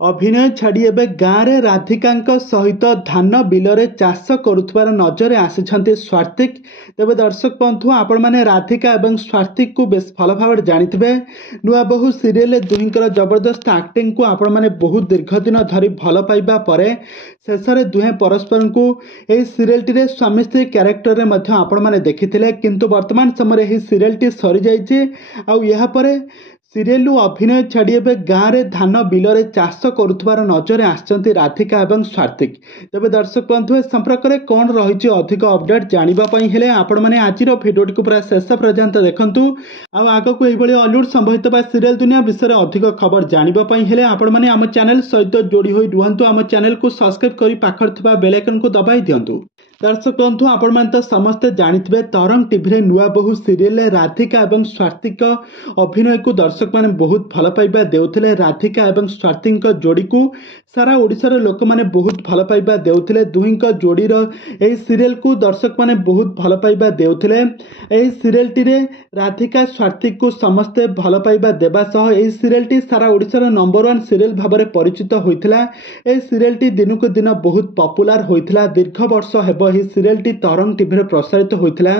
अभिनय छाड़ी एबे गाँव राधिका सहित धान बिलरे चाष करुवार नजर आसी स्वातिक। तेज दर्शक बंधु आपण मैंने राधिका और स्वातिक को बेस भल भाव जानी नुआ बहु सीरियल दुहींकर जबरदस्त एक्टिंग को आपण मैंने बहुत दीर्घ दिन धरी भल पाइबा परे शेष में दुहे परस्पर को यह सीरियल टी स्वामी स्त्री क्यारेक्टर में आपण मैंने देखी किंतु वर्तमान समय यह सीरियल टी सरी जापर सीरियल अभिनय छाड़ी एवं गाँव में धान बिलरे चाष करुवार नजर आसचंती राधिका और स्वातिक। तेज दर्शक बंधु ए संपर्क में कौन रही अधिक अपडेट जानापी हेले आपण मैंने आज भिडियो को पूरा शेष पर्यंत देखूँ। आग को यह हॉलीवुड संबंधित सीरियल दुनिया विषय अधिक खबर जानापी हेले आपण मैंने आम चैनल सहित जोड़ी हुई रुहतु। आम चैनल को सब्सक्राइब कर पाखर थिबा बेल आइकन को दबाई दिंतु। दर्शक बंधु आपण मैंने तो समस्ते जानिथिबे तरंग टीवी नुआ बहु सीरियल राधिका और स्वातिक अभिनय को दर्शक माने बहुत भल पाइबा देउथिले। राधिका और स्वातिक जोड़ी को सारा ओडिशार लोक माने बहुत भल पाइबा देउथिले। दुहींक जोड़ीर एही सीरियल को दर्शक माने बहुत भल पाइबा देउथिले। एही सीरियल टी रे राधिका स्वातिक को समस्ते भल पाइबा देबा सह एही सीरियल टी सारा ओडिशार नंबर 1 सीरियल भाव में परिचित होइथिला। एही सीरियल टी दिनकु दिन बहुत पॉपुलर होइथिला। दीर्घ वर्ष हेबो एही सीरियल टी तरंग टीवी रे प्रसारित होइथिला।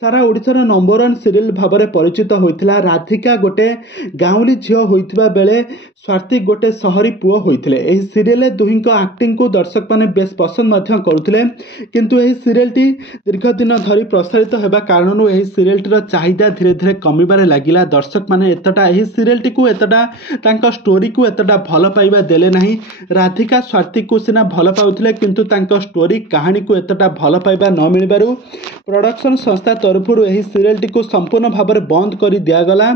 सारा ओडिशार नंबर 1 सीरियल भाव में परिचित होइथिला। राधिका गोटे गाँवली झील होइथिबा बेले स्वातिक गोटे सहरी पुओ होइथिले। एही सीरियल दुहींक एक्टिंग को दर्शक माने बेस पसंद मध्य करुथिले किंतु एही सीरियल टी दीर्घ दिन धरी प्रसारित हेबा कारणनु एही सीरियल टीर चाहिदा धीरे धीरे कमिबारे लागिला। दर्शक माने एतटा एही सीरियल टी को एतटा तांका स्टोरी को एतटा भल पाइबा देले नाही। राधिका स्वातिक को सिना भल पाउथिले किंतु तांका स्टोरी कहानी को एतटा भल पाइबा न मिलबारु प्रोडक्शन संस्था तरफरु एही सीरियल टी को संपूर्ण भाव में बंद कर दियागला।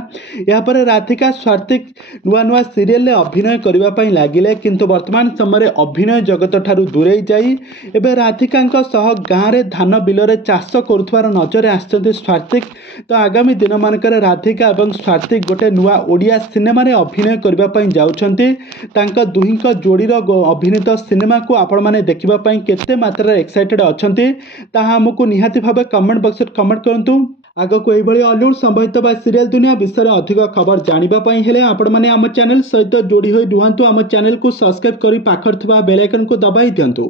या पर राधिका स्वातिक नुआ नुआ सीरियल में अभिनय करबा पई लागिले किंतु वर्तमान समय अभिनय जगत ठारू दूरेई जाई एबे राधिका सह गाँव में धान बिलरे चाष करुवार नजर आसचंती स्वातिक। तो आगामी दिन मानकर राधिका और स्वातिक गोटे नुआ ओडिया सिनेमा रे अभिनय करबा पई जाउछंती। तांका दुहींक जोड़ीर अभिनीत सिनेमा को आपण माने देखिबा पई केते मात्रा एक्साइटेड अछंती ताहा हमकु निहाती भाबे कमेंट बॉक्स में कमेंट करंतु। आग को यह हॉलीवुड संबंधित सीरियल दुनिया विषय अधिक खबर जानापी हेले आपण मैंने आम चैनल सहित जोड़ी हुई रुहतु। आम चैनल को सब्सक्राइब कर पाखर थिबा बेल आइकन को दबाई दिंतु।